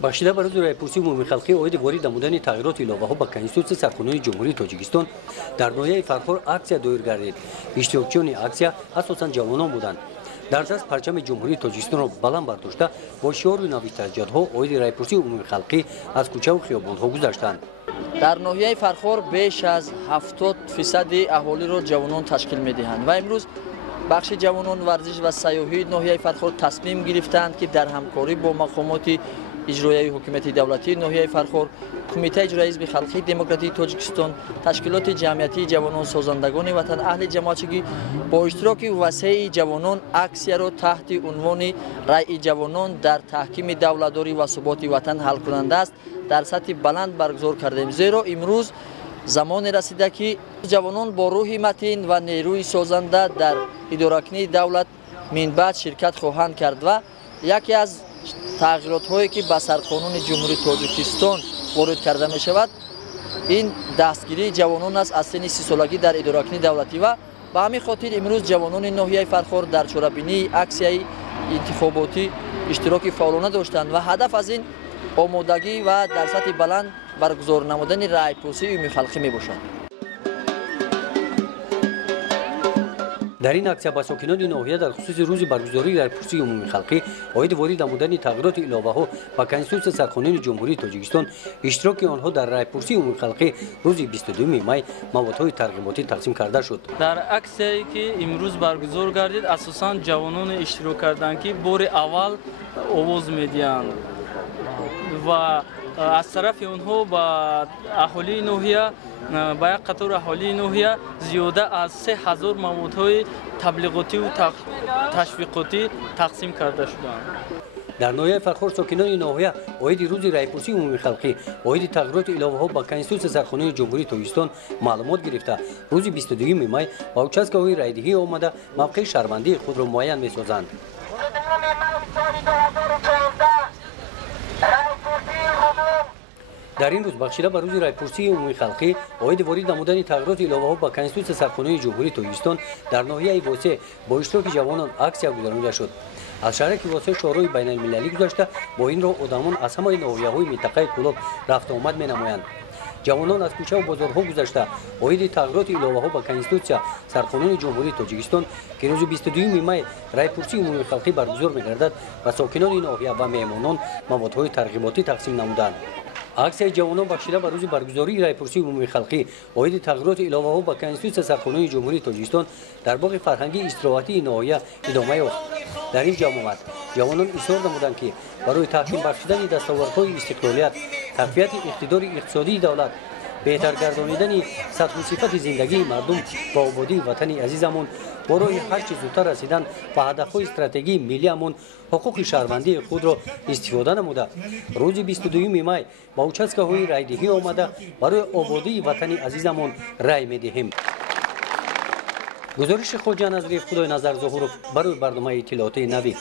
бахшида ба рӯзи райпурсии умумии халқӣ оиди ворид намудани тағйироти иловаҳо ба конститутсияи сарқонунии ҷумҳурии тоҷикистон дар ноҳияи фархор аксия доир гардид. иштирокчиёни аксия асосан ҷавонон буданд. дар даст парчами ҷумҳурии тоҷикистонро баланд бардошта бо шиёру навиштаҷодҳо оиди райпурсии умумии халқӣ аз кӯчаву хиёбонҳо гузаштанд. дар ноҳияи фархор беш аз 70% аҳолиро ҷавонон ташкил медиҳанд ва имрӯз бахши ҷавонон варзиш ва сайёҳии ноҳияи фархор тасмим гирифтанд ки дар ҳамкорӣ бо мақомоти иҷроияи ҳукумати давлатии ноҳияи фархор, кумитаи иҷроии ҳизби халқии демократии тоҷикистон, ташкилоти ҷамъиятии ҷавонон, созандагони ватан, аҳли ҷамоатчигӣ бо иштироки васеъи ҷавонон аксияро таҳти унвони райъи ҷавонон дар таҳкими давлатдорӣ ва суботи ватан ҳалкунанда аст дар сатҳи баланд баргузор кардем. Зеро имрӯз замоне расида ки ҷавонон бо рӯҳи матин ва нерӯи созанда дар идоракунии давлат минбаъд ширкат хоҳанд кард ва яке аз тағйиротҳое ки ба сарқонуни ҷумҳурии тоҷикистон ворид карда мешавад ин дастгирии ҷавонон аст аз синни 30 солагӣ дар идоракунии давлатӣ ва ба ҳамин хотир имрӯз ҷавонони ноҳияи фархор дар чорабинии аксияи интихоботӣ иштироки фаъолона доштанд ва ҳадаф аз ин омодагӣ ва дар сатҳи баланд баргузор намудани райпурсии умумии халқӣ мебошад. дар ин аксия ба сокинони ноҳия дар хусуси рӯзи баргузории райпурсии умумии халқӣ оиди ворид намудани тағйироти иловаҳо ба конститутсияи сарқонунии ҷумҳурии тоҷикистон иштироки онҳо дар райпурсии умумии халқӣ рӯзи 22 май маводҳои тарғиботӣ тақсим карда шуд. дар аксияе ки имрӯз баргузор гардид асосан ҷавононе иштирок карданд ки бори аввал овоз медиҳанд ва аз тарафи онҳо ба аҳолии ноҳия ба як қатори аҳолии ноҳия зиёда аз 3000 маводҳои таблиғотиву ташвиқотӣ тақсим карда шуданд. дар ноҳияи фархор сокинони ноҳия оиди рӯзи райпурсии умумии халқӣ оиди тағйироти иловаҳо ба конститутсияи сарқонунии ҷумҳурии тоҷикистон маълумот гирифта рӯзи 22 май ба участкаҳои райдиҳӣ омада мавқеи шаҳрвандии худро муайян месозанд. дар ин рӯз бахшида ба рӯзи райпурсии умумии халқӣ оиди ворид намудани тағйироти иловаҳо ба конститутсияи сарқонунии ҷумҳурии тоҷикистон дар ноҳияи восеъ бо иштироки ҷавонон аксия гузаронида шуд. аз шаҳраки восеъ шоҳрои байналмилалӣ гузашта бо ин роҳ одамон аз ҳамаи ноҳияҳои минтақаи кӯлоб рафтуомад менамоянд. ҷавонон аз кӯчаву бозорҳо гузашта оиди тағйироти иловаҳо ба конститутсия сарқонунии ҷумҳурии тоҷикистон ки рӯзи 22 май райпурсии умумии халқӣ баргузор мегардад ба сокинони ноҳия ва меҳмонон маводҳои тарғиботӣ тақсим намуданд. аксияи ҷавонон бахшида ба рӯзи баргузории райпурсии умумии халқӣ оиди тағйироти иловаҳо ба конститутсияи сарқонунии ҷумҳурии тоҷикистон дар боғи фарҳангии истироҳатии ноҳия идома ёфт. дар ин ҷамоат ҷавонон изҳор намуданд ки барои таҳким бахшидани дастовардҳои истиқлолият кайфияти иқтидори иқтисодии давлат беҳтар гардонидани сатҳу сифати зиндагии мардум ва ободии ватани азизамон бо роҳи ҳарчи зудтар расидан ба ҳадафҳои стратегии миллиамон ҳуқуқи шаҳрвандии худро истифода намуда рӯзи 22 май ба участкаҳои райдиҳӣ омада барои ободии ватани азизамон рай медиҳем. гузориши хоҷа назрии Худойназар Зоҳуров барои барномаи иттилооти Навид.